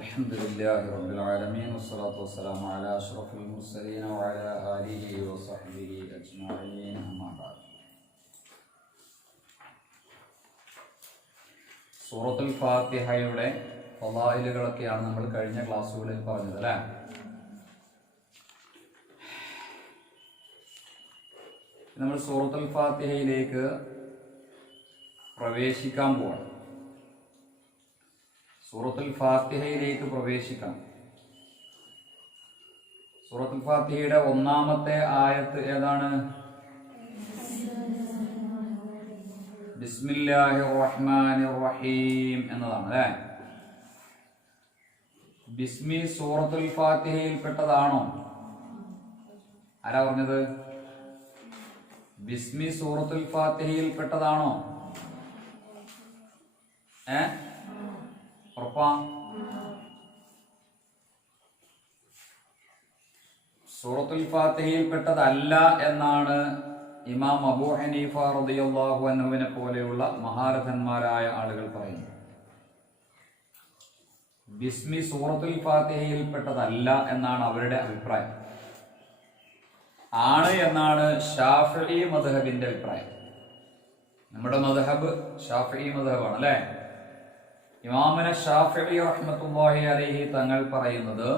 الحمد لله رب العالمين والصلاة والسلام على أشرف المرسلين وعلى آله وصحبه أجمعين أما بعد. സൂറത്തുൽ ഫാത്തിഹയുടെ ഫളായിലുകളൊക്കെയാണ് നമ്മൾ കഴിഞ്ഞ ക്ലാസ്സുകളിൽ പറഞ്ഞത് അല്ലേ? നമ്മൾ സൂറത്തുൽ ഫാത്തിഹയിലേക്ക് പ്രവേശിക്കാൻ പോവാണ്. സൂറത്തുൽ ഫാത്തിഹയിലേക്ക് പ്രവേശിക്കാം. സൂറത്തുൽ ഫാത്തിഹയുടെ ഒന്നാമത്തെ ആയത്ത് ഏതാണ്? ബിസ്മില്ലാഹിർ റഹ്മാനിർ റഹീം എന്നതാണ് അല്ലേ? ബിസ്മി സൂറത്തുൽ ഫാത്തിഹയിൽ പെട്ടതാണോ? ആരാ പറഞ്ഞത്? ബിസ്മി സൂറത്തുൽ ഫാത്തിഹയിൽ പെട്ടതാണോ? ഉറപ്പാ? സൂറത്തുൽ ഫാത്തിഹയിൽ പെട്ടതല്ല എന്നാണ് ഇമാം അബൂ ഹനീഫ റളിയല്ലാഹു അൻഹുവിനെ പോലെയുള്ള മഹാരഥന്മാരായ ആളുകൾ പറയുന്നത്. ബിസ്മി സൂറത്തുൽ ഫാത്തിഹയിൽ പെട്ടതല്ല എന്നാണ് അവരുടെ അഭിപ്രായം. ആണ് എന്നാണ് ഷാഫിഈ മദ്ഹബിന്റെ അഭിപ്രായം. നമ്മുടെ മദ്ഹബ് ഷാഫിഈ മദ്ഹബാണ് അല്ലേ? ഇമാമുന ഷാഫിഈ റഹ്മത്തുള്ളാഹി അലൈഹി തങ്ങൾ പറയുന്നത്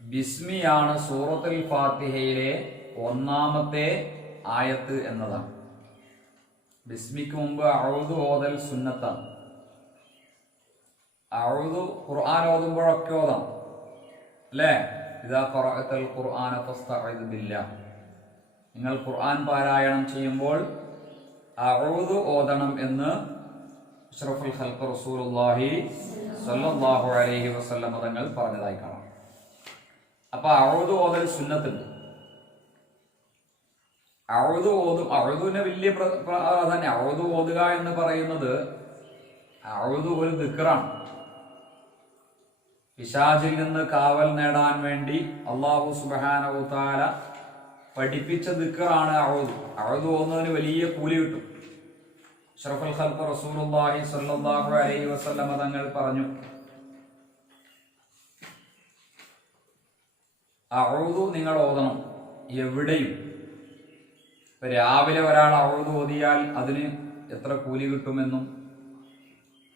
ബിസ്മിയാണ് സൂറത്തുൽ ഫാത്തിഹയിലെ ഒന്നാമത്തെ ആയത്ത് എന്നതാണ്. ബിസ്മിക്ക് മുമ്പ് അഊദു ഓതൽ സുന്നത്താണ്. അഊദു ഖുർആൻ ഓതുമ്പോഴൊക്കെ ഓതാം അല്ലേ? ഇദാ ഖറഅതൽ ഖുർആന ഫസ്തഇദ് ബില്ലാഹ്. നിങ്ങൾ ഖുർആൻ പാരായണം ചെയ്യുമ്പോൾ അഊദു ഓതണം എന്ന് അഷ്റഫുൽ ഖൽഖ് റസൂലുള്ളാഹി സ്വല്ലല്ലാഹു അലൈഹി വസല്ലം തങ്ങൾ പറഞ്ഞതായി കാണാം. അപ്പൊ അഊദു ഓതൽ സുന്നത്തുണ്ട്. അഊദു ഓതും. അഊദുവിന് വലിയ പ്രാധാന്യം. അഊദു ഓതുക എന്ന് പറയുന്നത് അഊദു ഒരു ദിക്റാണ്. പിശാചിൽ നിന്ന് കാവൽ നേടാൻ വേണ്ടി അല്ലാഹു സുബ്ഹാനഹു വ തആല പഠിപ്പിച്ച ദിക്റാണ് അഊദു. അഊദു ഓതുന്നതിന് വലിയ കൂലി കിട്ടും. അഷ്റഫുൽ ഖൽഖ് റസൂലുള്ളാഹി സ്വല്ലല്ലാഹു അലൈഹി വസല്ലം തങ്ങൾ പറഞ്ഞു, അഊദു നിങ്ങൾ ഓതണം എവിടെയും. രാവിലെ ഒരാൾ അഊദു ഓതിയാൽ അതിന് എത്ര കൂലി കിട്ടുമെന്നും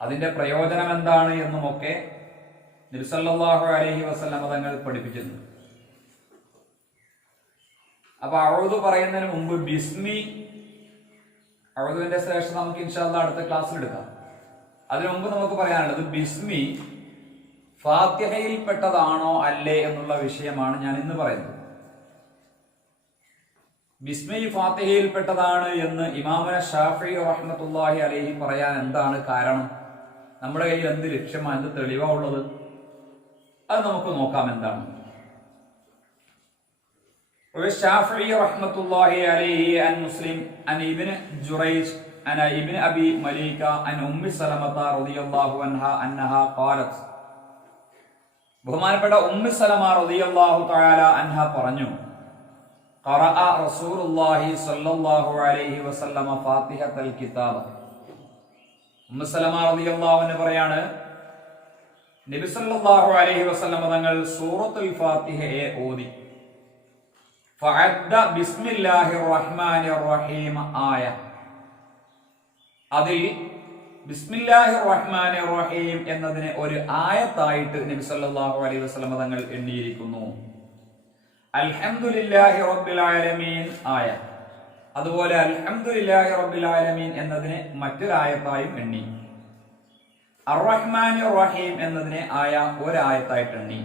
അതിന്റെ പ്രയോജനം എന്താണ് എന്നുമൊക്കെ നബി സല്ലല്ലാഹു അലൈഹി വസല്ലം തങ്ങൾ പഠിപ്പിച്ചിട്ടുണ്ട്. അപ്പൊ അഊദു പറയുന്നതിന് മുമ്പ് ബിസ്മി, അഊദുവിന്റെ ശേഷം നമുക്ക് ഇൻഷാ അല്ലാഹ് അടുത്ത ക്ലാസ്സിൽ എടുക്കാം. അതിനു മുമ്പ് നമുക്ക് പറയാനുള്ളത് ബിസ്മി ഫാത്തിഹയിൽ പെട്ടതാണോ അല്ലേ എന്നുള്ള വിഷയമാണ് ഞാൻ ഇന്ന് പറയുന്നത്. ബിസ്മി ഫാത്തിഹയിൽ പെട്ടതാണ് എന്ന് ഇമാമുന ഷാഫിഈ റഹ്മത്തുള്ളാഹി അലൈഹി പറയാൻ എന്താണ് കാരണം? നമ്മുടെ കയ്യിൽ എന്ത് ലക്ഷ്യമാണ്, എന്ത് തെളിവാ ഉള്ളത്? അത് നമുക്ക് നോക്കാം എന്താണ്. الشافعي رحمة الله عليه عن مسلم عن ابن جريج عن ابن أبي مليكة عن أم سلمة رضي الله عنها أنها قالت. ബഹുമാനപ്പെട്ട ഉമ്മു സലമ റളിയല്ലാഹു തആല അൻഹ പറഞ്ഞു, ഖറഅ റസൂലുള്ളാഹി സ്വല്ലല്ലാഹു അലൈഹി വസല്ലമ ഫാത്തിഹത്തുൽ കിതാബ്. ഉമ്മു സലമ റളിയല്ലാഹു അൻഹ പറയാണ്, നബി സല്ലല്ലാഹു അലൈഹി വസല്ലമ തങ്ങൾ സൂറത്തുൽ ഫാത്തിഹയെ ഓതി. ഫഅദ്ദ ബിസ്മില്ലാഹിർ റഹ്മാനിർ റഹീം ആയ. അതിൽ ബിസ്മില്ലാഹിർ റഹ്മാനിർ റഹീം എന്നതിനെ ഒരു ആയത്തായിട്ട് നബി സല്ലല്ലാഹു അലൈഹി വസല്ലം തങ്ങൾ എണ്ണിയിരിക്കുന്നു. അൽഹംദുലില്ലാഹി റബ്ബിൽ ആലമീൻ ആയ. അതുപോലെ അൽഹംദുലില്ലാഹി റബ്ബിൽ ആലമീൻ എന്നതിനെ മറ്റൊരു ആയത്തായും എണ്ണി. അർ-റഹ്മാനിർ റഹീം എന്നതിനെ ആയ ഒരായത്തായിട്ട് എണ്ണി.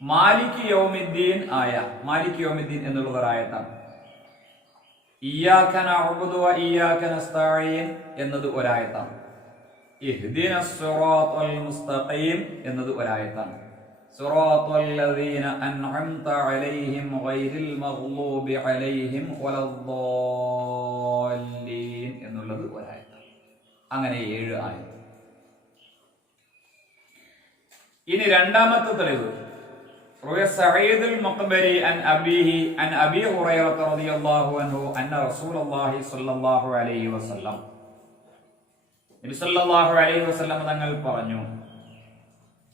മാലിക് യൗമിദ്ദീൻ ആയ. മാലിക് യൗമിദ്ദീൻ എന്നുള്ളത് ഒരായത്താണ്. ഇയ്യാക നഅ്ബുദു വ ഇയ്യാക നസ്തഈൻ എന്നത് ഒരായത്താണ്. ഇഹ്ദിനസ് സിറാത്തൽ മുസ്തഖീം എന്നത് ഒരായത്താണ്. സിറാത്തൽ ലദീന അൻഅംത അലൈഹിം ഗൈറിൽ മഗ്ലൂബി അലൈഹിം വലദ്ദാല്ലീൻ എന്നുള്ളത് ഒരായത്താണ്. അങ്ങനെ 7 ആയത്ത്. ഇനി രണ്ടാമത്തെ തെളിവ് روي سعيد المقبري عن أبيه عن أبي هريرة رضي الله عنه أن رسول الله صلى الله عليه وسلم നബി സല്ലല്ലാഹു അലൈഹി വസല്ലം തങ്ങൾ പറഞ്ഞു,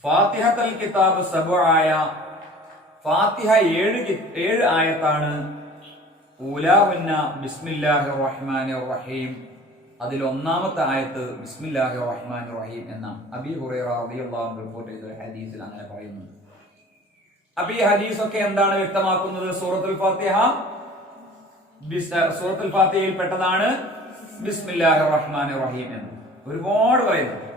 ഫാത്തിഹത്തുൽ കിതാബ് സബ്ആയ, ഫാത്തിഹ 7 ആയത്താണ്. ഊലാഹുന്ന ബിസ്മില്ലാഹിർ റഹ്മാനിർ റഹീം, അതിൽ ഒന്നാമത്തെ ആയത്ത് ബിസ്മില്ലാഹിർ റഹ്മാനിർ റഹീം എന്ന അബീ ഹുറൈറ റളിയല്ലാഹു അൻഹു റിപ്പോർട്ട് ചെയ്ത ഹദീസിൽ അങ്ങനെ പറയുന്നു. അപ്പൊ ഈ ഹദീസൊക്കെ എന്താണ് വ്യക്തമാക്കുന്നത്? സൂറത്തുൽ ഫാത്തിഹയിൽ പെട്ടതാണ് ബിസ്മില്ലാഹിർ റഹ്മാനിർ റഹീം എന്ന് ഒരുപാട് പറയുന്നുണ്ട്.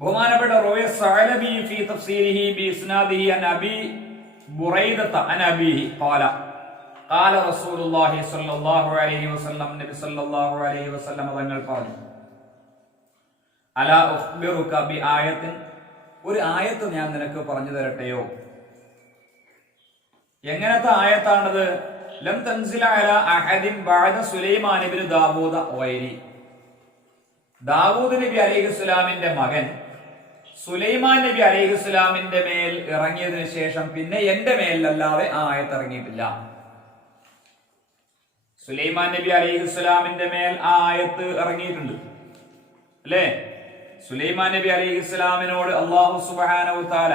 ബഹുമാനപ്പെട്ട റവി സഅലബി ഫീ തഫ്സീരിഹി ബിഇസ്നാദിഹി അൻ അബി ബുറൈദത അൻ അബീഹി ഖാല ഖാല റസൂലുള്ളാഹി സ്വല്ലല്ലാഹു അലൈഹി വസല്ലം, നബി സ്വല്ലല്ലാഹു അലൈഹി വസല്ലം തങ്ങൾ പറഞ്ഞു, അലാ ഉഖ്ബിറുക ബി ആയത്തിൻ, ഒരു ആയത്ത് ഞാൻ നിനക്ക് പറഞ്ഞു തരട്ടെയോ? എങ്ങനത്തെ ആയത്താണത്? ലം തൻസില അലാ അഹദിൻ ബഅദ സുലൈമാൻ ഇബ്നു ദാവൂദ വൈരി, ദാവൂദ് നബി അലൈഹിസ്സലാമിന്റെ മകൻ സുലൈമാൻ നബി അലൈഹിസ്സലാമിന്റെ മേൽ ഇറങ്ങിയതിനു ശേഷം പിന്നെ എന്റെ മേലല്ലാതെ ആ ആയത്ത് ഇറങ്ങിയിട്ടില്ല. സുലൈമാൻ നബി അലൈഹിസ്സലാമിന്റെ മേൽ ആ ആയത്ത് ഇറങ്ങിയിട്ടുണ്ട് അല്ലേ? സുലൈമാൻ നബി അലൈഹിസ്സലാമിനോട് അല്ലാഹു സുബ്ഹാനഹു തആല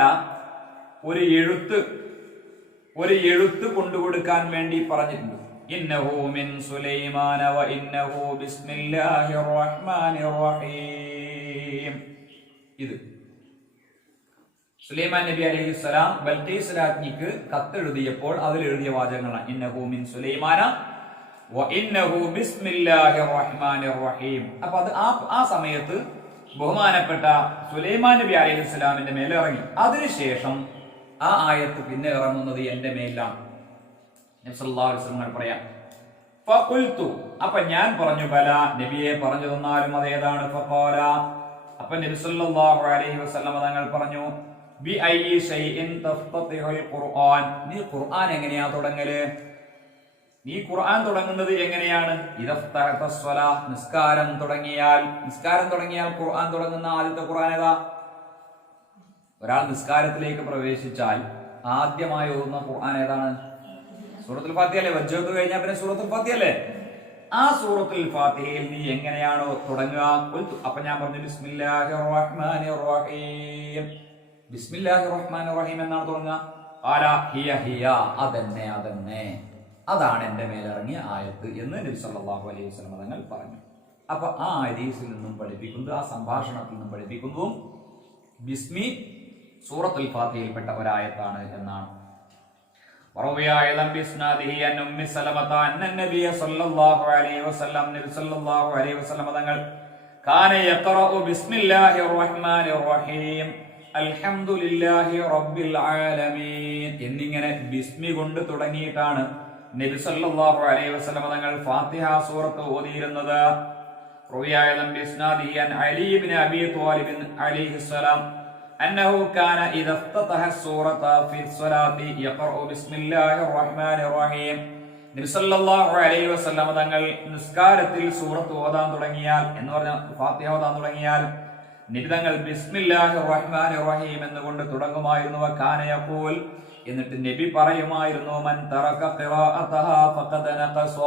ഒരു എഴുത്ത് കൊണ്ടുകൊടുക്കാൻ വേണ്ടി പറഞ്ഞിട്ടുണ്ട്. ഇന്നഹു മിൻ സുലൈമാന വ ഇന്നഹു ബിസ്മില്ലാഹിർ റഹ്മാനിർ റഹീം. ഇത് സുലൈമാൻ നബി അലൈഹിസ്സലാം ബൽഖീസ് രാജ്ഞിക്ക് കത്തെഴുതിയപ്പോൾ അതിൽ എഴുതിയ വാചകങ്ങളാണ് ഇന്നഹു മിൻ സുലൈമാന വ ഇന്നഹു ബിസ്മില്ലാഹിർ റഹ്മാനിർ റഹീം. അപ്പൊ അത് ആ സമയത്ത് ബഹുമാനപ്പെട്ട സുലൈമാൻ നബി അലൈഹിസ്സലാമിന്റെ മേലെ ഇറങ്ങി. അതിനുശേഷം ആ ആയത്ത് പിന്നെ ഇറങ്ങുന്നത് എന്റെ മേലാണ്. നബി സല്ലല്ലാഹു അലൈഹി വസല്ലം പറയാം, ഫഖുൽതു, അപ്പൊ ഞാൻ പറഞ്ഞു, ബല, നബിയെ പറഞ്ഞു തന്നാലും അതേതാണ്. ഫഖാല, അപ്പൊ നബി സല്ലല്ലാഹു അലൈഹി വസല്ലം തങ്ങൾ പറഞ്ഞു, ബി അയ്യി ഷൈഇൻ തഫ്തതിഹുൽ ഖുർആൻ, നീ ഖുർആൻ എങ്ങനെയാ തുടങ്ങല്? നീ ഖുർആൻ തുടങ്ങുന്നത് എങ്ങനെയാണ്? ഇദഫ്തഹത സ്വലാ, നിസ്കാരം തുടങ്ങിയാൽ ഖുർആൻ തുടങ്ങുന്ന ആദ്യത്തെ ഖുർആൻ ഏതാ? ഒരാൾ നിസ്കാരത്തിലേക്ക് പ്രവേശിച്ചാൽ ആദ്യമായി ഓതുന്ന ഖുർആൻ ഏതാണ്? സൂറത്തുൽ ഫാത്തിഹ അല്ലേ? വജ്ജത്ത് കഴിഞ്ഞാൽ പിന്നെ സൂറത്തുൽ ഫാത്തിഹ അല്ലേ? ആ സൂറത്തുൽ ഫാത്തിഹയിൽ നീ എങ്ങനെയാണോ തുടങ്ങുക? അപ്പൊ ഞാൻ പറഞ്ഞു ബിസ്മില്ലാഹിർ റഹ്മാനിർ റഹീം, ബിസ്മില്ലാഹിർ റഹ്മാനിർ റഹീം എന്നാണ് തുടങ്ങുക. ഖാല ഹിയ, അതന്നെ, അതാണ് എന്റെ മേലിറങ്ങിയ ആയത്ത് എന്ന് നബി സല്ലല്ലാഹു അലൈഹി വസല്ലം തങ്ങൾ പറഞ്ഞു. അപ്പൊ ആ ഹദീസിൽ നിന്നും പഠിപ്പിക്കുന്നത്, ആ സംഭാഷണത്തിൽ നിന്നും പഠിപ്പിക്കുന്നതും ബിസ്മി സൂറത്തുൽ ഫാത്തിഹയിൽപ്പെട്ട ഒരായത്താണ് എന്നാണ്. എന്നിങ്ങനെ ബിസ്മി കൊണ്ട് തുടങ്ങിയിട്ടാണ് നബി സല്ലല്ലാഹു അലൈഹി വസല്ലം തങ്ങൾ ഫാത്തിഹ സൂറത്ത് ഓതിയിരുന്നത്. അലി ഇബ്നു അബീ ത്വാലിബ് അലൈഹിസ്സലാം أنه كان إذا افتتح السورة في الصلاة يقرأ بسم الله الرحمن الرحيم. നബി സല്ലല്ലാഹു അലൈഹി വസല്ലം തങ്ങൾ നിസ്കാരത്തിൽ സൂറത്ത് ഓതാൻ തുടങ്ങിയാൽ, എന്ന് പറഞ്ഞ ഫാത്തിഹ ഓതാൻ തുടങ്ങിയാൽ നബി തങ്ങൾ ബിസ്മില്ലാഹിർ റഹ്മാനിർ റഹീം എന്നുകൊണ്ട് തുടങ്ങുമായിരുന്നു. വകാന യഖൂൽ, എന്നിട്ട് നബി പറയുമായിരുന്നു, മൻ തറക ഖിറാഅതഹാ ഫഖദ് നഖസ,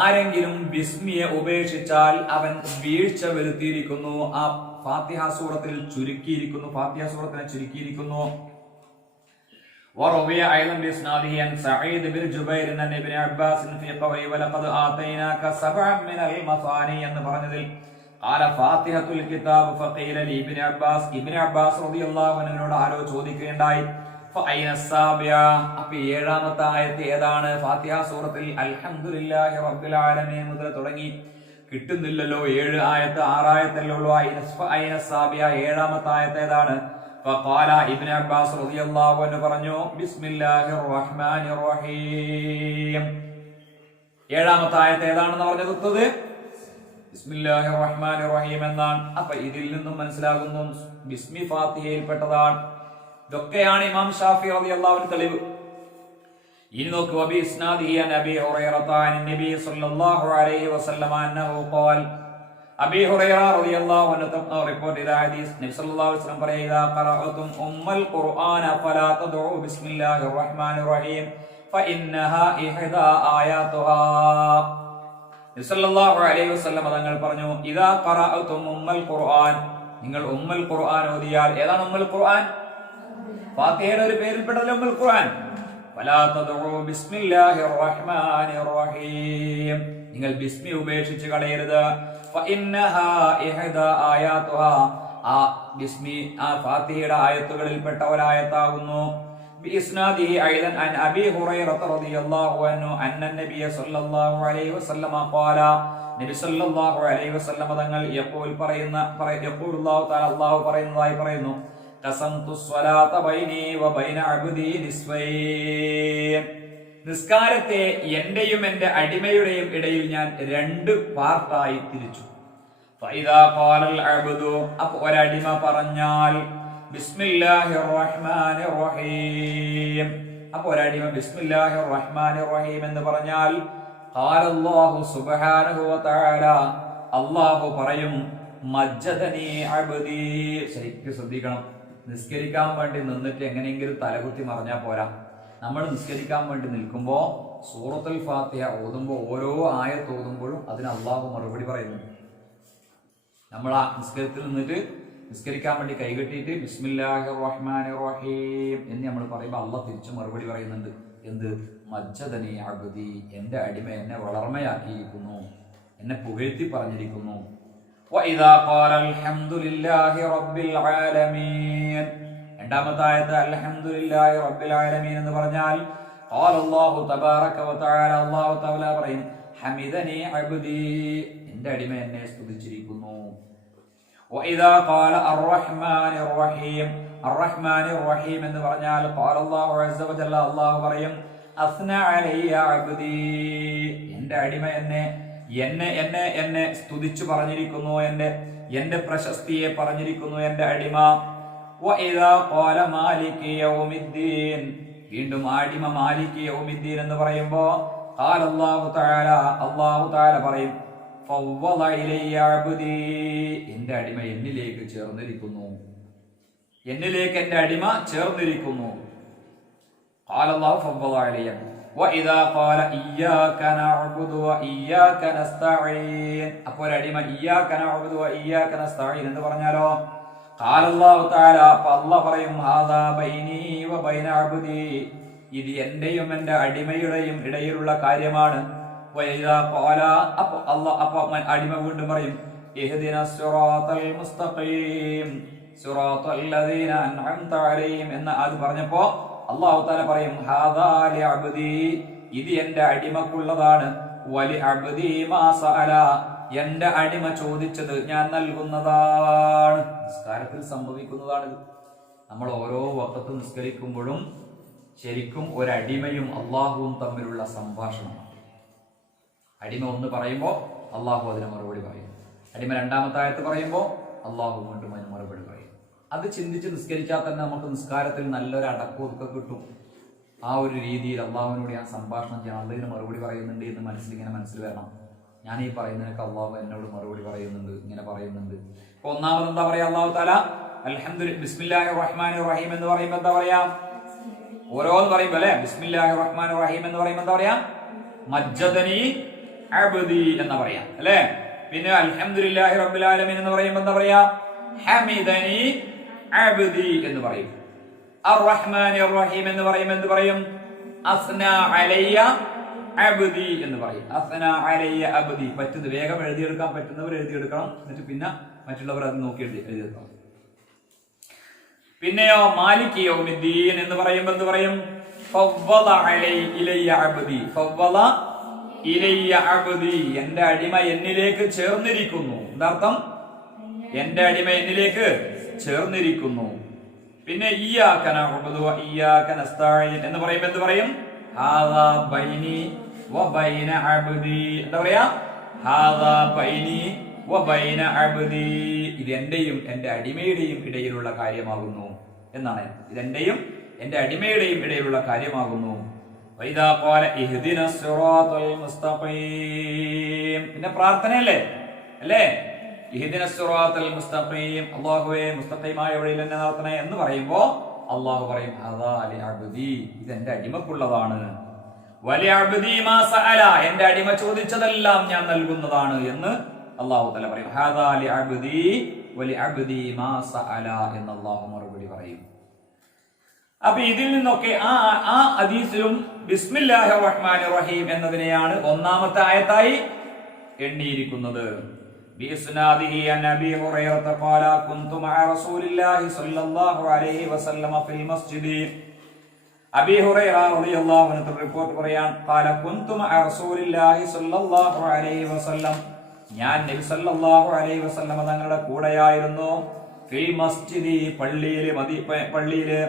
ആരെങ്കിലും ബിസ്മിയെ ഉപേക്ഷിച്ചാൽ അവൻ വീഴ്ച വരുത്തിയിരിക്കുന്നു, ആ ഫാത്തിഹ സൂറത്തിൽ ചുരുക്കിയിരിക്കുന്നു, ഫാത്തിഹ സൂറത്തിനെ ചുരുക്കിയിരിക്കുന്നു. وروي ايضا باسناده عن سعيد بن جبير عن ابن عباس في قوله ولقد آتيناك سبعا من المثاني എന്ന് പറഞ്ഞതിൽ قال فاتحة الكتاب فقيل لي ابن عباس, ഇബ്നു അബ്ബാസ് റളിയല്ലാഹു അൻഹുവിനോട് ആരോ ചോദിക്കുകയുണ്ടായി, فأين السابعة, അപ്പോൾ ഏഴാമത്തെ ആയത്ത് ഏതാണ്? ഫാത്തിഹ സൂറത്തിൽ അൽഹംദുലില്ലാഹി റബ്ബിൽ ആലമീൻ മുതൽ തുടങ്ങി കിട്ടുന്നില്ലല്ലോ, 7 ആയത്ത്, 6 ആയത്തല്ലേ ഉള്ളൂ. ഏഴാമത്തെ ആയത്ത് ഏതാണ്? ഫഖാല, ഇബ്നു അബ്ബാസ് റളിയല്ലാഹു അൻഹു പറഞ്ഞു, ബിസ്മില്ലാഹിർ റഹ്മാനിർ റഹീം. ഏഴാമത്തെ ആയത്ത് ഏതാണെന്ന് പറഞ്ഞു കൊടുത്തത് ബിസ്മില്ലാഹിർ റഹ്മാനിർ റഹീം എന്നാണ്. അപ്പൊ ഇതിൽ നിന്നും മനസ്സിലാകുന്നു ബിസ്മി ഫാത്തിഹയിൽപ്പെട്ടതാണ്. ഇതൊക്കെയാണ് ഇമാം ഷാഫി റളിയല്ലാഹു അൻഹു തെളിവ്. ഇനി നോക്കുക, ബിസ്നാദിഹി അൻ അബീ ഹുറൈറത അൻ നബി സല്ലല്ലാഹു അലൈഹി വസല്ലം അന്നഹു ഖാൽ, അബീ ഹുറൈറ റളിയല്ലാഹു അൻഹു റിപ്പോർട്ട് ചെയ്ത ഹദീസ്, നബി സല്ലല്ലാഹു അലൈഹി വസല്ലം പറയുക, ഖറഅതും ഉമ്മൽ ഖുർആന ഫലാ തദ്ഉ ബിസ്മില്ലാഹിർ റഹ്മാനിർ റഹീം ഫഇന്നഹാ ഇഹ്ദാ ആയാതുഹാ. നബി സല്ലല്ലാഹു അലൈഹി വസല്ലം തങ്ങൾ പറഞ്ഞു, ഇദാ ഖറഅതും ഉമ്മൽ ഖുർആൻ, നിങ്ങൾ ഉമ്മുൽ ഖുർആൻ ഓതിയാൽ, ഏതാണ് ഉമ്മുൽ ഖുർആൻ? ഫാത്തിഹയുടെ ഒരു പേരിൽപ്പെട്ടതല്ലേ ഉമ്മുൽ ഖുർആൻ. വലാ തദ്ഉ ബിസ്മില്ലാഹിർ റഹ്മാനിർ റഹീം, നിങ്ങൾ ബിസ്മി ഉപേക്ഷിച്ച് കളയരുത്. ഫഇന്നഹാ ഇഹ്ദാ ആയാതുഹാ, ആ ബിസ്മി ആ ഫാത്തിഹയുടെ ആയത്തുകളിൽപ്പെട്ട ഒരായത്താകുന്നു. ബിഇസ്നാദിഹി അയ്ദൻ അൻ അബീ ഹുറൈറ റളിയല്ലാഹു അൻഹു അന്ന നബിയ സല്ലല്ലാഹു അലൈഹി വസല്ലമ ഖാല, നബി സല്ലല്ലാഹു അലൈഹി വസല്ലമ തങ്ങൾ യഖൂൽ യഖൂലുല്ലാഹു തആല, അല്ലാഹു പറയുന്നതായി പറയുന്നു, ഖസംതു സ്വലാത ബൈനി വ ബൈന അബ്ദി നിസ്ഫൈൻ, നിസ്കാരത്തെ എന്റെയും എന്റെ അടിമയുടെയും ഇടയിൽ ഞാൻ രണ്ട് പാർട്ടായി തിരിച്ചു. ഫഇദാ ഖാലൽ അബ്ദു, അപ്പോൾ ഒരടിമ പറഞ്ഞാൽ ബിസ്മില്ലാഹിർ റഹ്മാനിർ റഹീം, അപ്പോൾ ഒരടിമ ബിസ്മില്ലാഹിർ റഹ്മാനിർ റഹീം എന്ന് പറഞ്ഞാൽ ഖാലല്ലാഹു സുബ്ഹാനഹു വ തആല, അല്ലാഹു പറയും മജ്ജദനി അബ്ദി. ശരിക്കും ശ്രദ്ധിക്കണം, നിസ്കരിക്കാൻ വേണ്ടി നിന്നിട്ട് എങ്ങനെയെങ്കിലും തലകുത്തി മറിഞ്ഞാൽ പോരാ. നമ്മൾ നിസ്കരിക്കാൻ വേണ്ടി നിൽക്കുമ്പോൾ സൂറത്തുൽ ഫാത്തിഹ ഓതുമ്പോൾ ഓരോ ആയത്ത് ഓതുമ്പോഴും അതിന് അല്ലാഹു മറുപടി പറയുന്നു. നമ്മൾ ആ നിസ്കരിത്തിൽ നിന്നിട്ട് നിസ്കരിക്കാൻ വേണ്ടി കൈകെട്ടിയിട്ട് ബിസ്മില്ലാഹിർ റഹ്മാനിർ റഹീം എന്ന് നമ്മൾ പറയുമ്പോൾ അള്ളാഹ് തിരിച്ചു മറുപടി പറയുന്നുണ്ട്. എന്ത്? മജ്ജദനി അബ്ദി, എന്റെ അടിമ എന്നെ വളർമയാക്കിയിരിക്കുന്നു, എന്നെ പുകഴ്ത്തി പറഞ്ഞിരിക്കുന്നു. വഇദാ ഖാല അൽഹംദുലില്ലാഹി റബ്ബിൽ ആലമീൻ, രണ്ടാമത്തെ ആയത്ത് അൽഹംദുലില്ലാഹി റബ്ബിൽ ആലമീൻ എന്ന് പറഞ്ഞാൽ ഖാല അല്ലാഹു തബാറക വ തആല, അല്ലാഹു തആല പറയും ഹമിദനി അബ്ദി, എന്റെ അടിമ എന്നെ സ്തുതിച്ചിരിക്കുന്നു. വഇദാ ഖാല അർറഹ്മാനിർ റഹീം, അർറഹ്മാനിർ റഹീം എന്ന് പറഞ്ഞാൽ ഖാല അല്ലാഹു അസ്സ വജല്ല, അല്ലാഹു പറയും അസ്ന അലയ്യ അബ്ദി, എന്റെ അടിമ എന്നെ സ്തുതിച്ചു പറഞ്ഞിരിക്കുന്നു, എന്റെ പ്രശസ്തിയെ പറഞ്ഞിരിക്കുന്നു എന്റെ അടിമ. വഇദാ ഖാല മാലികി യൗമിദ്ദീൻ, വീണ്ടും അടിമ മാലികി യൗമിദ്ദീൻ എന്ന് പറയുമ്പോൾ ഖാല അല്ലാഹു തആല, അല്ലാഹു തആല പറയും ഫവ്വള ഇലയ്യ അബ്ദി, എന്റെ അടിമ എന്നിലേക്ക് ചേർന്നിരിക്കുന്നു, എന്നിലേക്ക് എന്റെ അടിമ ചേർന്നിരിക്കുന്നു. ഖാല അല്ലാഹു ഫവ്വള ഇലയ്യ. വഇദാ ഖാല ഇയ്യാക നഅ്ബുദു വ ഇയ്യാക നസ്തഈൻ, അപ്പോൾ അടിമ ഇയ്യാക നഅ്ബുദു വ ഇയ്യാക നസ്തഈൻ എന്ന് പറഞ്ഞാലോ ഖാല അല്ലാഹു തആല, അല്ലാഹു പറയും ഹാദാ ബൈനി വ ബൈന അബ്ദി, ഇത് എന്റെയും എന്റെ അടിമയുടെയും ഇടയിലുള്ള കാര്യമാണ്. വഇദാ ഖാല, അപ്പോൾ അടിമ വീണ്ടും പറയും ഇഹ്ദിനസ് സിറാത്തൽ മുസ്തഖീം സിറാത്തൽ ലദീന അൻഅംത അലൈഹിം എന്ന് അത് പറഞ്ഞപ്പോ അല്ലാഹു തആല പറയും ഹാദാ ലി അബ്ദി, ഇത് എന്റെ അടിമക്കുള്ളതാണ്. വലി അബ്ദി മാ സഅല, എന്റെ അടിമ ചോദിച്ചത് ഞാൻ നൽകുന്നതാണ്. നിസ്കാരത്തിൽ സംഭവിക്കുന്നതാണിത്. നമ്മൾ ഓരോ വഖത്ത് നിസ്കരിക്കുമ്പോഴും ശരിക്കും ഒരടിമയും അള്ളാഹുവും തമ്മിലുള്ള സംഭാഷണമാണ്. അടിമ ഒന്ന് പറയുമ്പോൾ അള്ളാഹു അതിന് മറുപടി പറയും. അടിമ രണ്ടാമത്തെ ആയത്ത് പറയുമ്പോൾ അള്ളാഹു വീണ്ടും അതിന് മറുപടി പറയും. അത് ചിന്തിച്ച് നിസ്കരിച്ചാൽ തന്നെ നമുക്ക് നിസ്കാരത്തിൽ നല്ലൊരു അടക്കമൊക്കെ കിട്ടും. ആ ഒരു രീതിയിൽ അള്ളാഹുവിനോട് ഞാൻ സംഭാഷണം ചെയ്യാം, അള്ളാഹിന് മറുപടി പറയുന്നുണ്ട് എന്ന് മനസ്സിൽ വരണം. ഞാൻ ഈ പറയുന്നതിനൊക്കെ അള്ളാഹു എന്നോട് മറുപടി പറയുന്നുണ്ട്, ഇങ്ങനെ പറയുന്നുണ്ട്. അപ്പൊ ഒന്നാമത് എന്താ പറയാ, അള്ളാഹു തആല അൽഹംദുലില്ലാഹി ബിസ്മില്ലാഹിർ റഹ്മാനിർ റഹീം എന്ന് പറയുമ്പോൾ എന്താ പറയാ, ഓരോന്ന് പറയുമ്പോ അല്ലെ ബിസ്മില്ലാഹിർ റഹ്മാനിർ റഹീം എന്ന് പറയുമ്പോൾ എന്താ പറയാ, മജ്ജദനി അബ്ദി എന്ന് പറയാം അല്ലെ. പിന്നെ അൽഹംദുലില്ലാഹി റബ്ബിൽ ആലമീൻ എന്ന് പറയുമ്പോൾ എന്താ പറയാ, ഹമിദനി അബ്ദി എന്ന് പറയും. അർറഹ്മാനിർ റഹീം എന്ന് പറയുമ്പോൾ എന്ത് പറയും, അസ്ന അലയ്യ അബ്ദി എന്ന് പറയും. അസ്ന അലയ്യ അബ്ദി. പറ്റുന്നത് വേഗം എഴുതിയെടുക്കാൻ പറ്റുന്നവർ എഴുതിയെടുക്കണം, എന്നിട്ട് പിന്നെ മറ്റുള്ളവർ അത് നോക്കി എഴുതിയെടുക്കണം. പിന്നെയോ മാലിക് യൗമിദ്ദീൻ എന്ന് പറയുമ്പോൾ എന്ത് പറയും, ഫവ്വള ഇലയ്യ അബ്ദി. ഫവ്വള ഇലയ്യ അബ്ദി, എന്റെ അടിമ എന്നിലേക്ക് ചേർന്നിരിക്കുന്നു. എന്താർത്ഥം, എന്റെ അടിമ എന്നിലേക്ക് ചേർന്നിരിക്കുന്നു. പിന്നെ ഇയ്യാക നഅ്ബുദു വ ഇയ്യാക നസ്തഈൻ എന്ന് പറയുമ്പോൾ എന്ത് പറയും, ഹാദാ ബൈനി വ ബൈന അബ്ദി. എന്താ പറയാ, ഹാദാ ബൈനി വ ബൈന അബ്ദി, ഇത് എന്റെയും എന്റെ അടിമയുടെയും ഇടയിലുള്ള കാര്യമാകുന്നു എന്നാണ്. ഇതെന്റെയും എന്റെ അടിമയുടെയും ഇടയിലുള്ള കാര്യമാകുന്നു. വഇദാ ഖാല ഇഹ്ദിനസ് സിറാത്തൽ മുസ്തഖീം, പിന്നെ പ്രാർത്ഥനയല്ലേ അല്ലേ, ഇഹ്ദിനസ് സിറാത്തൽ മുസ്തഖീം, അല്ലാഹുവേ മുസ്തഖീമായ വഴിയിൽ എന്നെ നടത്തണേ എന്ന് പറയുമ്പോ അല്ലാഹു പറയും ഹാദാ ലി അബ്ദി, ഇത് എന്റെ അടിമക്കുള്ളതാണ്. വലി അബ്ദി മാ സഅല, എന്റെ അടിമ ചോദിച്ചതെല്ലാം ഞാൻ നൽകുന്നതാണ് എന്ന് അല്ലാഹു തആല പറയും. ഹാദാ ലി അബ്ദി വലിഅബ്ദി മാ സഅല എന്ന് അല്ലാഹു മറുപടി പറയും. അപ്പൊ ഇതിൽ നിന്നൊക്കെ ആ ഹദീസിലും ബിസ്മില്ലാഹിർ റഹ്മാനിർ റഹീം എന്നതിനെയാണ് ഒന്നാമത്തെ ആയത്തായി എണ്ണിയിരിക്കുന്നത്. ബിസ്നാദിഹി അൻ അബീ ഹുറൈറത ഖാല കുന്തു മഅ റസൂലില്ലാഹി സ്വല്ലല്ലാഹു അലൈഹി വസല്ലമ ഫിൽ മസ്ജിദി. അബീ ഹുറൈറ റളിയല്ലാഹു അൻഹു റിപ്പോർട്ട് പറയാൻ ഖാല കുന്തു മഅ റസൂലില്ലാഹി സ്വല്ലല്ലാഹു അലൈഹി വസല്ലം, ഞാൻ നബി സല്ലല്ലാഹു അലൈഹി വസല്ലമ തങ്ങളുടെ കൂടെയായിരുന്നു. ഫിൽ മസ്ജിദി, പള്ളിയിലെ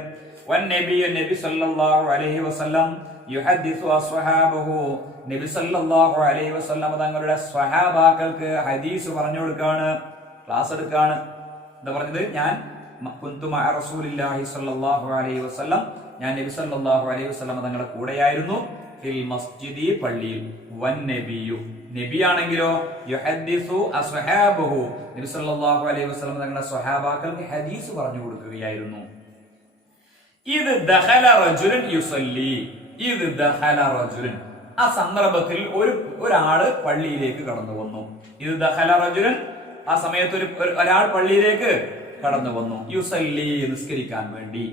വൻ നബി സല്ലല്ലാഹു അലൈഹി വസല്ലം യുഹദ്ദിസു അസ്വഹാബഹു, നബി സല്ലല്ലാഹു അലൈഹി വസല്ലം തങ്ങളുടെ സ്വഹാബാക്കൾക്ക് ഹദീസ് പറഞ്ഞു കൊടുക്കാണ്, ക്ലാസ് എടുക്കാണ്. എന്താ പറഞ്ഞത്? ഞാൻ കുന്തു മഅ റസൂലില്ലാഹി സ്വല്ലല്ലാഹു അലൈഹി വസല്ലം, ഞാൻ നബി സല്ലല്ലാഹു അലൈഹി വസല്ലം തങ്ങളുടെ കൂടെയായിരുന്നു. ഫിൽ മസ്ജിദി, പള്ളിയിൽ. വൻ നബിയു, നബിയാണെങ്കിലോ യുഹദ്ദിസു അസ്വഹാബഹു, നബി സല്ലല്ലാഹു അലൈഹി വസല്ലം തങ്ങളുടെ സ്വഹാബാക്കൾക്ക് ഹദീസ് പറഞ്ഞു കൊടുക്കുകയായിരുന്നു. ഇത് ദഖല റജുലൻ യുസല്ലി, ഇത് ദഖല റജുലൻ, ആ സന്ദർഭത്തിൽ ഒരാള് പള്ളിയിലേക്ക് കടന്നു വന്നു. ഇത് ദഖല റജുലൻ, ആ സമയത്ത് ഒരാൾ പള്ളിയിലേക്ക് കടന്നു വന്നു. യുസല്ലി, നിസ്കരിക്കാൻ വേണ്ടി.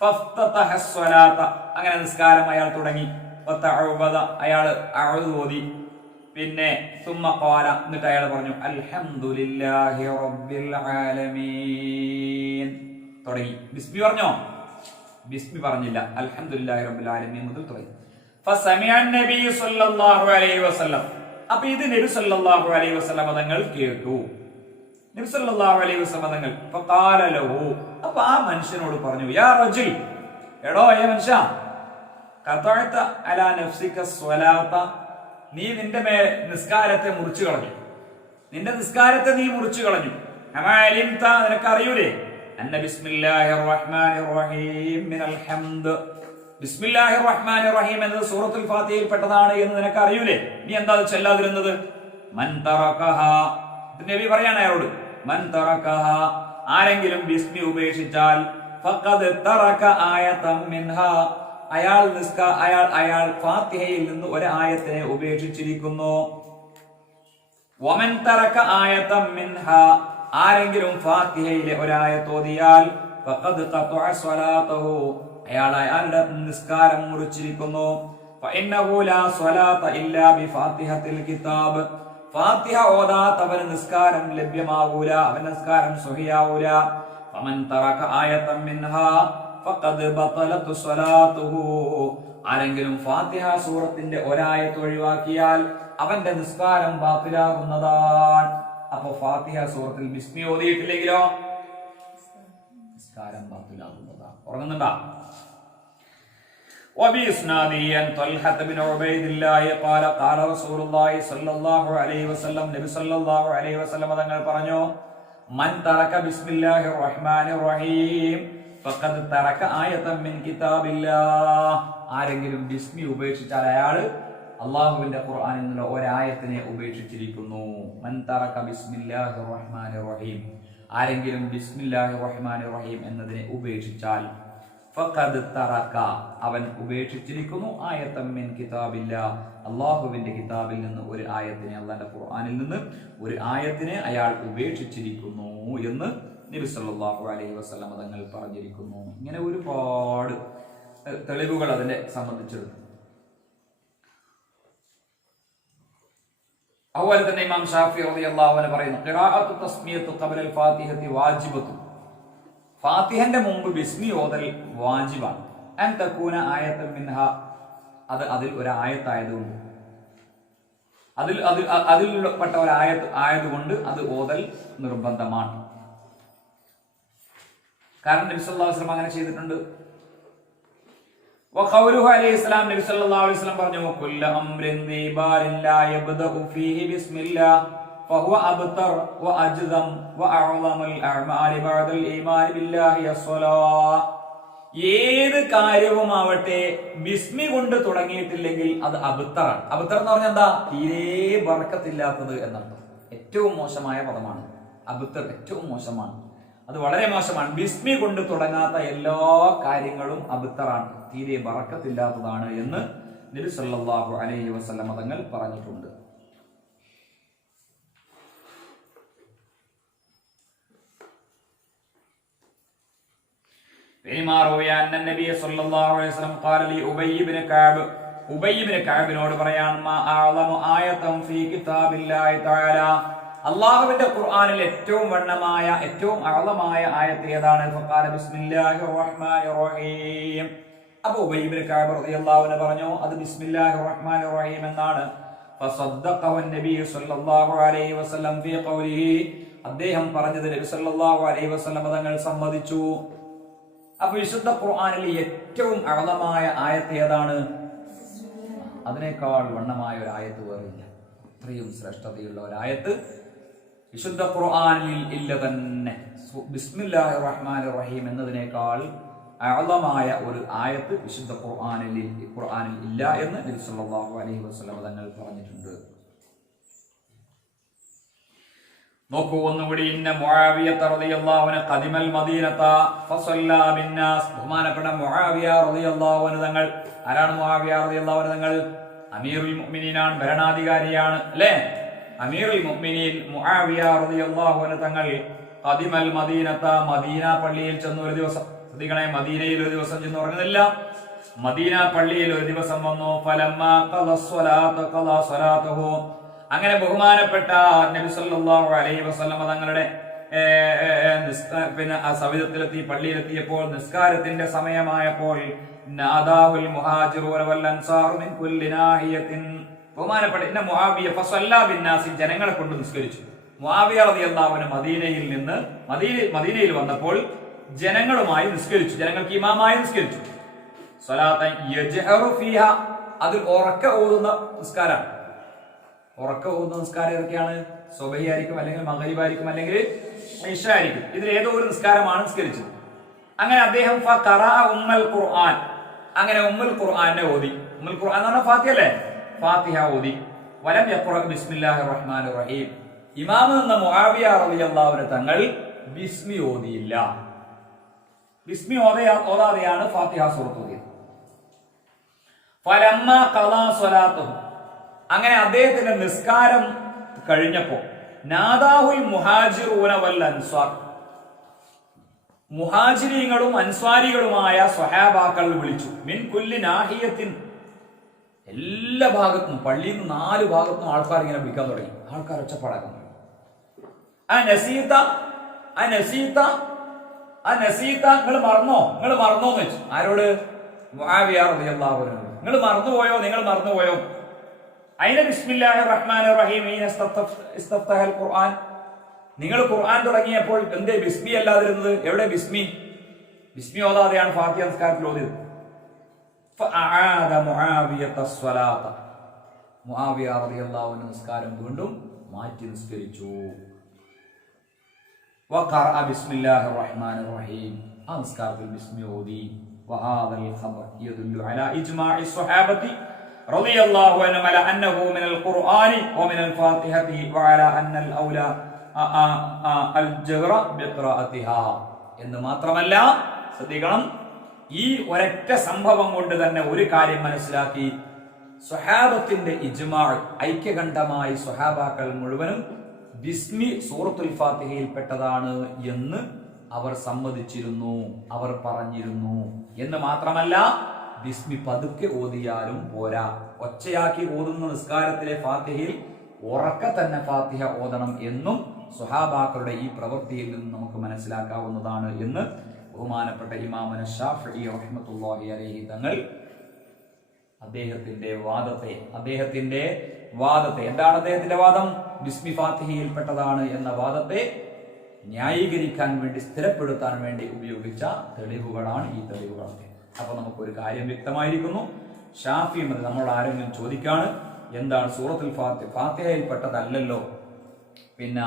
ഫഫ്തതഹ സ്വലാത്ത, അങ്ങനെ നിസ്കാരം അയാൾ തുടങ്ങി. വതഅവദ, അയാൾ അഊദു ഓതി. പിന്നെ സുമ്മ ഖാല, എന്നിട്ട് അയാൾ പറഞ്ഞു അൽഹംദുലില്ലാഹി റബ്ബിൽ ആലമീൻ. തുടങ്ങി. ബിസ്മി പറഞ്ഞോ? ബിസ്മി പറഞ്ഞില്ല. അൽഹംദുലില്ലാഹി റബ്ബിൽ ആലമീൻ മുതൽ തുടങ്ങി. ഫസമിഅ നബി സല്ലല്ലാഹു അലൈഹി വസല്ലം, അപ്പോൾ ഇത് നബി സല്ലല്ലാഹു അലൈഹി വസല്ലം തങ്ങൾ കേട്ടു. നബി സല്ലല്ലാഹു അലൈഹി വസല്ലം തങ്ങൾ ഫഖാല ലഹു, അപ്പോൾ ആ മനുഷ്യനോട് പറഞ്ഞു, യാ റജുൽ, എടോ ഏ മനുഷ്യ, ഖതഅത അലാ നഫ്സിക സ്വലാത, നീ നിന്റെ നിസ്കാരത്തെ മുറിച്ചു കളഞ്ഞു. നിന്റെ നിസ്കാരത്തെ നീ മുറിച്ചു കളഞ്ഞു. അമഅലിംത, നിനക്ക് അറിയൂലേ അന്ന ബിസ്മില്ലാഹിർ റഹ്മാനിർ റഹീം മിനൽ ഹംദ്, ബിസ്മില്ലാഹിർ റഹ്മാനിർ റഹീം എന്നത് സൂറത്തുൽ ഫാത്തിഹയിൽ പെട്ടതാണ് എന്ന് നിനക്ക് അറിയൂലേ? നീ എന്താ അത് ചെല്ലാതിരുന്നത്? മൻ തറകഹ, നബി പറയാണ് അയാളോട്, മൻ തറകഹ, ആരെങ്കിലും ബിസ്മി ഉപേക്ഷിച്ചാൽ ഫഖദ് തറക ആയതൻ മിൻഹാ, അയാൾ ഫാത്തിഹയിൽ നിന്ന് ഒരു ആയത്തിനെ ഉപേക്ഷിച്ചിരിക്കുന്നു. വമൻ തറക ആയതൻ മിൻഹാ, ആരെങ്കിലും ഫാത്തിഹയിലെ ഒരായത്ത് ഓതിയാൽ ഫഖദ് ഖതഅ സ്വലാതഹു, അയാളുടെ നിസ്കാരം മുറിച്ചിരിക്കുന്നു. ഫഇന്നഹു ലാ സ്വലാത ഇല്ലാ ബിഫാത്തിഹത്തിൽ കിതാബ്, ഫാത്തിഹ ഓതാത്തവന് നിസ്കാരം ലഭ്യമാവൂല, അവന്റെ നിസ്കാരം സ്വഹിയാവൂല. ഫമൻ തറക ആയതൻ മിൻഹാ ഫഖദ് ബതലത് സ്വലാതുഹു, ആരെങ്കിലും ഫാത്തിഹ സൂറത്തിന്റെ ഒരായത്ത് ഒഴിവാക്കിയാൽ അവന്റെ നിസ്കാരം ബാത്തിലാകുന്നതാണ്. അപ്പൊ ഫാത്തിഹ സൂറത്തിൽ ബിസ്മി ഓതിയിട്ടില്ലെങ്കിലോ നിസ്കാരം ബാത്തിലാകുന്നതാണ്. ഉറങ്ങുന്നുണ്ടാ? وبإسناده عن طلحة بن عبيد الله قال قال رسول الله صلى الله عليه وسلم, നബി സല്ലല്ലാഹു അലൈഹി വസല്ലം തങ്ങൾ പറഞ്ഞു, മൻ തറക ബിസ്മില്ലാഹിർ റഹ്മാനിർ റഹീം ഫഖദ് തറക ആയതൻ മിൻ കിതാബില്ലാഹ്, ആരെങ്കിലും ബിസ്മി ഉപേക്ഷിച്ചാൽ അയാൾ അല്ലാഹുവിന്റെ ഖുർആനിൽ നിന്നുള്ള ഒരായത്തിനെ ഉപേക്ഷിച്ചിരിക്കുന്നു. മൻ തറക ബിസ്മില്ലാഹിർ റഹ്മാനിർ റഹീം, ആരെങ്കിലും ബിസ്മില്ലാഹിർ റഹ്മാനിർ റഹീം എന്നതിനെ ഉപേക്ഷിച്ചാൽ ഫഖദ് തറക, അവൻ ഉപേക്ഷിച്ചിരിക്കുന്നു ആയതൻ മിൻ കിതാബില്ലാഹ്, അല്ലാഹുവിന്റെ കിതാബിൽ നിന്ന് ഒരു ആയത്തിനെ, അല്ലാഹുവിന്റെ ഖുർആനിൽ നിന്ന് ഒരു ആയത്തിനെ അയാൾ ഉപേക്ഷിച്ചിരിക്കുന്നു എന്ന് നബി സല്ലല്ലാഹു അലൈഹി വസല്ലം തങ്ങൾ പറഞ്ഞിരിക്കുന്നു. ഇങ്ങനെ ഒരുപാട് തെളിവുകൾ അതിനെ സംബന്ധിച്ചെടുത്തു. അതുപോലെ തന്നെ ഇമാം ഷാഫി റളിയല്ലാഹു അൻഹു പറയുന്നു, ഖിറാഅത്തു തസ്മിയത്തു ഖബ്ല അൽ ഫാത്തിഹത്തി വാജിബത്തു, ഫാത്തിഹന്റെ മുമ്പ് ബിസ്മി ഓതൽ വാജിബാണ്. അൻ തകൂന ആയതൻ മിൻഹ, അത് അതിൽ ഒരു ആയത്തായതുകൊണ്ട്, അതിൽപ്പെട്ട ഒരു ആയതുകൊണ്ട് അത് ഓതൽ നിർബന്ധമാണ്. കാരണം നബി സല്ലല്ലാഹു അലൈഹി വസല്ലം അങ്ങനെ ചെയ്തിട്ടുണ്ട്. വഖൗലുഹു അലൈഹിസ്സലാം, നബി സല്ലല്ലാഹു അലൈഹി വസല്ലം പറഞ്ഞു, കുല്ല അംരിൻ ദീബാലിൻ ലാ യബ്ദഉ ഫീഹി ബിസ്മില്ലാഹ് ഫഹുവ അബ്തർ വഅജ്ദം വഅഅളമുൽ അഅമാലി ബഅദൽ ഈമാനി ബില്ലാഹി അസ്സലാഹ്, ഏത് കാര്യവുമാവട്ടെ ബിസ്മി കൊണ്ട് തുടങ്ങിയിട്ടില്ലെങ്കിൽ അത് അബ്തറാണ്. അബ്തർ എന്ന് പറഞ്ഞാൽ എന്താ? തീരെ ബർക്കത്തില്ലാത്തത് എന്നർത്ഥം. ഏറ്റവും മോശമായ പദമാണ് അബ്തർ, ഏറ്റവും മോശമാണ്, അത് വളരെ മോശമാണ്. ബിസ്മി കൊണ്ട് തുടങ്ങാത്ത എല്ലാ കാര്യങ്ങളും അബ്തറാണ്, തീരെ ബറക്കത്തില്ലാത്തതാണ് എന്ന് നബി സല്ലല്ലാഹു അലൈഹി വസല്ലം തങ്ങൾ പറഞ്ഞിട്ടുണ്ട്. നബി സല്ലല്ലാഹു അലൈഹി വസല്ലം ഖാല ലി ഉബയ്യ് ഇബ്നു കഅബ്, ഉബയ്യ് ഇബ്നു കഅബിനോട് പറയാണ്, മാ അഅ്ളമു ആയതൻ ഫീ കിതാബില്ലാഹി തആല, അല്ലാഹുവിന്റെ ഖുർആനിൽ ഏറ്റവും വണ്ണമായ ഏറ്റവും അഅ്ളമായ ആയത്ത് ഏതാണ്? ഫഖാല ബിസ്മില്ലാഹിർ റഹ്മാനിർ റഹീം. അപ്പോൾ ഉബയ്യ് ഇബ്നു കഅബ് റളിയല്ലാഹു അൻഹു പറഞ്ഞു, അത് ബിസ്മില്ലാഹിർ റഹ്മാനിർ റഹീം എന്നാണ്. ഫസദ്ദഖഹു നബി സല്ലല്ലാഹു അലൈഹി വസല്ലം ഫീ ഖൗലിഹി, അദ്ദേഹം പറഞ്ഞത് നബി സല്ലല്ലാഹു അലൈഹി വസല്ലം തങ്ങൾ സമ്മതിച്ചു. അപ്പോൾ വിശുദ്ധ ഖുർആനിൽ ഏറ്റവും അഅ്ളമായ ആയത്ത് ഏതാണ്? അതിനേക്കാൾ വണ്ണമായ ഒരു ആയത്ത് വേറില്ല. അത്രയും ശ്രേഷ്ഠതയുള്ള ഒരു ആയത്ത് വിശുദ്ധ ഖുർആനിൽ ഇല്ല തന്നെ. ബിസ്മില്ലാഹിർ റഹ്മാനിർ റഹീം എന്നതിനേക്കാൾ അഅ്ളമായ ഒരു ആയത്ത് വിശുദ്ധ ഖുർആനിൽ ഇല്ല എന്ന് നബി സല്ലല്ലാഹു അലൈഹി വസല്ലം തങ്ങൾ പറഞ്ഞിട്ടുണ്ട്. നോക്കൂ ഒന്നുകൂടി, ഇന്ന മുആവിയ റളിയല്ലാഹു അൻഹു ഖദിമൽ മദീനത ഫസല്ലാ ബിന്നാസ്. ബഹുമാനപ്പെട്ട മുആവിയ റളിയല്ലാഹു അൻഹു തങ്ങൾ, ആരാണ് മുആവിയ റളിയല്ലാഹു അൻഹു തങ്ങൾ? അമീറുൽ മുഅ്മിനീനാണ്, ഭരണാധികാരിയാണ് അല്ലേ? അമീറുൽ മുഅ്മിനീൻ മുആവിയ റളിയല്ലാഹു അൻഹു തങ്ങൾ ഖദിമൽ മദീനത, മദീന പള്ളിയിൽ ചെന്നു ഒരു ദിവസം. ശ്രദ്ധിക്കണേ, മദീനയിൽ ഒരു ദിവസം ചെന്ന് ഉറങ്ങുന്നില്ല, മദീന പള്ളിയിൽ ഒരു ദിവസം വന്നു. ഫലമ്മാ ഖളാ സ്വലാതഹു, അങ്ങനെ ബഹുമാനപ്പെട്ട നബി സല്ലല്ലാഹു അലൈഹി വസല്ലം തങ്ങളുടെ പിന്നെ ആ സവിധത്തിലെത്തി, പള്ളിയിലെത്തിയപ്പോൾ നിസ്കാരത്തിന്റെ സമയമായപ്പോൾ നാദാഹുൽ മുഹാജിറൂന വൽ അൻസാറു മിൻ കുല്ലി നാഹിയത്തിൻ, ബഹുമാനപ്പെട്ട ഇന്ന മുആവിയ ഫസല്ലാ ബിന്നാസി, ജനങ്ങളെ കൊണ്ട് നിസ്കരിച്ചു. മുആവിയ റളിയല്ലാഹു അൻഹു മദീനയിൽ നിന്ന് മദീനയിൽ വന്നപ്പോൾ ജനങ്ങളുമായി നിസ്കരിച്ചു, ജനങ്ങൾക്ക് ഇമാമായി നിസ്കരിച്ചു. സ്വലാത്തൻ യജ്ഹറു ഫീഹാ, അതിൽ ഉറക്കെ ഓതുന്ന നിസ്കാരമാണ്. ഉറക്കെ ഓതുന്ന നിസ്കാരം ഏതൊക്കെയാണ്? സുബഹി ആയിരിക്കും, അല്ലെങ്കിൽ മഗ്രിബ് ആയിരിക്കും, അല്ലെങ്കിൽ ഇശ ആയിരിക്കും. ഇതിൽ ഏതോ ഒരു നിസ്കാരമാണ് നിസ്കരിച്ചത്. അങ്ങനെ അദ്ദേഹം ഫഖറഅ ഉമ്മൽ ഖുർആൻ, അങ്ങനെ ഉമ്മുൽ ഖുർആനെ ഓതി. ഉമ്മുൽ ഖുർആൻ എന്ന് പറഞ്ഞാൽ ഫാത്തിഹ അല്ലേ? ഫാത്തിഹ ഓതി. വലം യഖറഅ ബിസ്മില്ലാഹിർ റഹ്മാനിർ റഹീം. ഇമാം എന്ന മുആവിയ റളിയല്ലാഹു അൻഹു തങ്ങൾ ബിസ്മി ഓതിയില്ല. ബിസ്മി ഓതാതെയാണ് ഫാത്തിഹ സൂറത്ത് ഓതിയത്. ഫലമ്മാ ഖളാ സ്വലാത്തഹു, അങ്ങനെ അദ്ദേഹത്തിന്റെ നിസ്കാരം കഴിഞ്ഞപ്പോ നാദാഹുൽ മുഹാജിറൂന വൽ അൻസ്വാർ, മുഹാജിരീങ്ങളും അൻസ്വാരികളുമായ സ്വഹാബാക്കൾ വിളിച്ചു. മിൻ കുല്ലി നാഹിയത്തിൻ, എല്ലാ ഭാഗത്തും, പള്ളിയിൽ നിന്ന് 4 ഭാഗത്തും ആൾക്കാർ ഇങ്ങനെ വിളിക്കാൻ തുടങ്ങി. ആൾക്കാർ ഒച്ചപ്പാടാക്കാൻ തുടങ്ങി. നിങ്ങൾ മറന്നോ എന്ന് വെച്ചു. ആരോട്? മുആവിയ റളിയല്ലാഹു അൻഹു. നിങ്ങൾ മറന്നുപോയോ? അയിന ബിസ്മില്ലാഹിർ റഹ്മാനിർ റഹീം ഇസ്തഫ്തഹൽ ഖുർആൻ, നിങ്ങൾ ഖുർആൻ തുടങ്ങിയപ്പോൾ എന്തേ ബിസ്മി അല്ലാതിരുന്നത്? എവിടെ ബിസ്മി? ബിസ്മി ഓതാതെയാണ് ഫാത്തിഹ നിസ്കാരത്തിൽ ഓതിയത്. ഫഅആദ മുആവിയത സ്വലാത, മുആവിയ റളിയല്ലാഹു അൻഹു നിസ്കാരം വീണ്ടും മാറ്റി നിസ്കരിച്ചു. വഖറഅ ബിസ്മില്ലാഹിർ റഹ്മാനിർ റഹീം, ആ നിസ്കാരത്തിൽ ബിസ്മി ഓതി. വഹാദൽ ഖബർ യദുല്ലു അലാ ഇജ്മാഇ സ്വഹാബത്തി റളിയല്ലാഹു അൻഹും അലാ അന്നഹു മിനൽ ഖുർആനി വമിനൽ ഫാത്തിഹതി വഅലാ അന്നൽ ഔലാ അൽ ജഹ്റ ബിഖിറാഅതിഹാ. എന്ന് മാത്രമല്ല, ശ്രദ്ധിക്കണം, ഈ ഒരൊറ്റ സംഭവം കൊണ്ട് തന്നെ ഒരു കാര്യം മനസ്സിലാക്കി. സ്വഹാബത്തിന്റെ ഇജ്മാ, ഐക്യകണ്ഠമായി സ്വഹാബാക്കൾ മുഴുവനും ബിസ്മി സൂറത്തുൽ ഫാത്തിഹയിൽ പെട്ടതാണ് എന്ന് അവർ സമ്മതിച്ചിരുന്നു, അവർ പറഞ്ഞിരുന്നു. എന്ന് മാത്രമല്ല, ബിസ്മി പതുക്കെ ഓതിയാലും പോരാ, ഒച്ചയാക്കി ഓതുന്ന നിസ്കാരത്തിലെ ഫാത്തിഹയിൽ ഉറക്കെ തന്നെ ഫാത്തിഹ ഓതണം എന്നും സ്വഹാബാക്കളുടെ ഈ പ്രവൃത്തിയിൽ നിന്ന് നമുക്ക് മനസ്സിലാക്കാവുന്നതാണ് എന്ന് ബഹുമാനപ്പെട്ട ഇമാമുന ശാഫിഈ റഹ്മത്തുള്ളാഹി അലൈഹി തങ്ങൾ അദ്ദേഹത്തിന്റെ വാദത്തെ എന്താണ് അദ്ദേഹത്തിന്റെ വാദം? ബിസ്മി ഫാത്തിഹയിൽ പെട്ടതാണ് എന്ന വാദത്തെ ന്യായീകരിക്കാൻ വേണ്ടി, സ്ഥിരപ്പെടുത്താൻ വേണ്ടി ഉപയോഗിച്ച തെളിവുകളാണ് ഈ തെളിവുകളൊക്കെ. അപ്പൊ നമുക്കൊരു കാര്യം വ്യക്തമായിരിക്കുന്നു. ഷാഫി മദ്ഹബ്, നമ്മളോട് ആരെങ്കിലും ചോദിക്കാണ് എന്താണ് സൂറത്തുൽ ഫാത്തിഹയിൽ പെട്ടതല്ലല്ലോ, പിന്നെ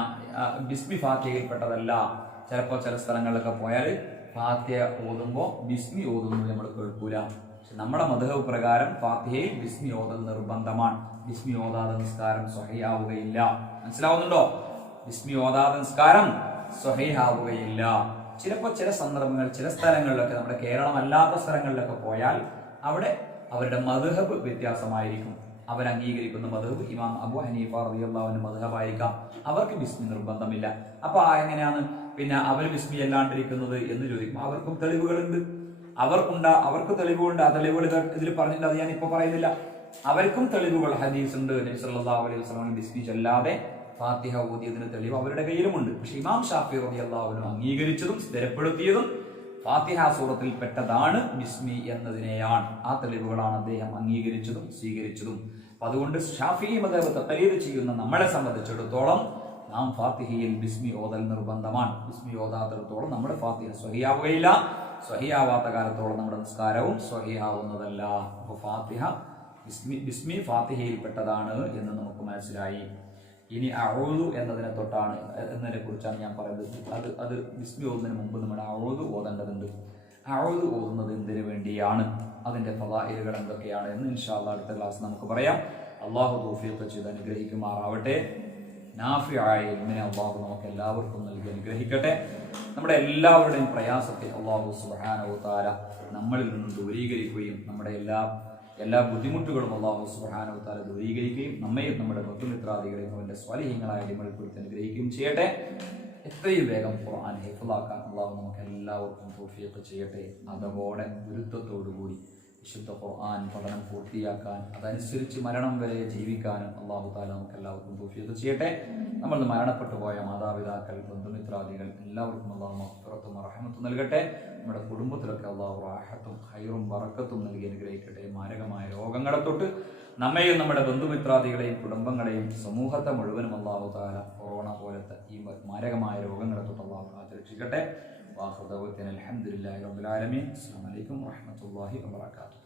ബിസ്മി ഫാത്തിഹയിൽ പെട്ടതല്ല. ചിലപ്പോൾ ചില സ്ഥലങ്ങളിലൊക്കെ പോയാൽ ഫാത്തിഹ ഓതുമ്പോൾ ബിസ്മി ഓതുന്നത് നമ്മൾ കേൾക്കൂല. പക്ഷെ നമ്മുടെ മദ്ഹബ് പ്രകാരം ഫാത്തിഹയിൽ ബിസ്മി ഓതൽ നിർബന്ധമാണ്. ബിസ്മി ഓതാതെ നിസ്കാരം സ്വഹീഹാവുകയില്ല. മനസ്സിലാവുന്നുണ്ടോ? ബിസ്മി ഓതാതെ നിസ്കാരം സ്വഹീഹാവുകയില്ല. ചിലപ്പോൾ ചില സന്ദർഭങ്ങൾ, ചില സ്ഥലങ്ങളിലൊക്കെ, നമ്മുടെ കേരളം അല്ലാത്ത സ്ഥലങ്ങളിലൊക്കെ പോയാൽ അവിടെ അവരുടെ മദ്ഹബ് വ്യത്യാസമായിരിക്കും. അവർ അംഗീകരിക്കുന്ന മദ്ഹബ് ഇമാം അബൂ ഹനീഫ റളിയല്ലാഹു അൻഹു മദ്ഹബായിരിക്കാം. അവർക്ക് ബിസ്മി നിർബന്ധമില്ല. അപ്പൊ എങ്ങനെയാണ് പിന്നെ അവർ ബിസ്മി അല്ലാണ്ടിരിക്കുന്നത് എന്ന് ചോദിക്കും. അവർക്കും തെളിവുകളുണ്ട്, അവർക്ക് തെളിവുണ്ട്. ആ തെളിവുകൾ ഇതിൽ പറഞ്ഞിട്ടുണ്ട്, അത് ഞാൻ ഇപ്പൊ പറയുന്നില്ല. അവർക്കും തെളിവുകൾ ഹദീസ് ഉണ്ട്. നബി സല്ലല്ലാഹു അലൈഹി വസല്ലം ബിസ്മി ചൊല്ലാതെ ഫാത്തിഹ ഓതിയതിന് തെളിവ് അവരുടെ കയ്യിലുമുണ്ട്. പക്ഷെ ഇമാം ഷാഫി റളിയല്ലാഹു അൻഹു അംഗീകരിച്ചതും സ്ഥിരപ്പെടുത്തിയതും ഫാത്തിഹ സൂറത്തിൽ പെട്ടതാണ് ബിസ്മി എന്നതിനെയാണ്. ആ തെളിവുകളാണ് അദ്ദേഹം അംഗീകരിച്ചതും സ്വീകരിച്ചതും. അപ്പൊ അതുകൊണ്ട് ഷാഫി മദ്ഹബ് തഖലീദ് ചെയ്യുന്ന നമ്മളെ സംബന്ധിച്ചിടത്തോളം നാം ഫാത്തിഹയിൽ ബിസ്മി ഓതൽ നിർബന്ധമാണ്. ബിസ്മി ഓതാത്തിടത്തോളം നമ്മുടെ ഫാത്തിഹ സ്വഹിയാവുകയില്ല. സ്വഹിയാവാത്ത കാലത്തോളം നമ്മുടെ നിസ്കാരവും സ്വഹിയാവുന്നതല്ല. അപ്പൊ ഫാത്തിഹ ബിസ്മി ഫാത്തിഹയിൽ പെട്ടതാണ് എന്ന് നമുക്ക് മനസ്സിലായി. ഇനി അഊദു എന്നതിനെ കുറിച്ചാണ് ഞാൻ പറയുന്നത്. അത് ബിസ്മി ഓതുന്നതിന് മുമ്പ് നമ്മുടെ അഊദു ഓതേണ്ടതുണ്ട്. അഊദു ഓതുന്നത് എന്തിനു വേണ്ടിയാണ്, അതിന്റെ ഫളായിലുകൾ എന്തൊക്കെയാണ് എന്ന് ഇൻഷാ അല്ലാഹ് അടുത്ത ക്ലാസ് നമുക്ക് പറയാം. അല്ലാഹു തൗഫീഖ് ചെയ്ത് അനുഗ്രഹിക്കുമാറാവട്ടെ. നാഫിയായ ഇൽമിനെ അല്ലാഹു നമുക്ക് എല്ലാവർക്കും നൽകി അനുഗ്രഹിക്കട്ടെ. നമ്മുടെ എല്ലാവരുടെയും പ്രയാസത്തെ അല്ലാഹു സുബ്ഹാനഹു വ തആല നമ്മളിൽ നിന്നും ദൂരീകരിക്കുകയും നമ്മുടെ എല്ലാ ബുദ്ധിമുട്ടുകളും അല്ലാഹു സുബ്ഹാനഹു വ തആല ദൂരീകരിക്കുകയും നമ്മയും നമ്മുടെ ബന്ധുമിത്രാദികളെയും അവന്റെ സ്വാലിഹീങ്ങളായ അടിമകൾപ്പെടുത്തി അനുഗ്രഹിക്കുകയും ചെയ്യട്ടെ. എത്രയും വേഗം ഖുർആൻ ഹിഫ്ളാക്കാൻ അല്ലാഹു നമുക്ക് എല്ലാവർക്കും തൗഫീഖ് ചെയ്യട്ടെ. അതോടെ ഗുരുത്വത്തോടുകൂടി വിശുദ്ധ ഖുർആൻ പഠനം പൂർത്തിയാക്കാൻ, അതനുസരിച്ച് മരണം വരെ ജീവിക്കാനും അല്ലാഹു തആല നമുക്ക് എല്ലാവർക്കും തൗഫീഖ് ചെയ്യട്ടെ. നമ്മൾ മരണപ്പെട്ടു പോയ മാതാപിതാക്കൾ, ബന്ധുമിത്രാദികൾ എല്ലാവർക്കും അല്ലാഹു മഗ്ഫിറത്തും റഹ്മത്തും നൽകട്ടെ. നമ്മുടെ കുടുംബത്തിലൊക്കെ അല്ലാഹു റാഹത്തും ഖൈറും ബറക്കത്തും നൽകി അനുഗ്രഹിക്കട്ടെ. മാരകമായ രോഗങ്ങളെ തൊട്ട് നമ്മയും നമ്മുടെ ബന്ധുമിത്രാദികളെയും കുടുംബങ്ങളെയും സമൂഹത്തെ മുഴുവനും അല്ലാഹു തആല കൊറോണ പോലത്തെ ഈ മാരകമായ രോഗങ്ങളെ തൊട്ട് അല്ലാഹു കാത്തുരക്ഷിക്കട്ടെ. വാഖിറു ദഅ്വാനാ അൽഹംദുലില്ലാഹി റബ്ബിൽ ആലമീൻ. അസ്സലാമു അലൈക്കും വറഹ്മത്തുള്ളാഹി വബറകാതുഹു.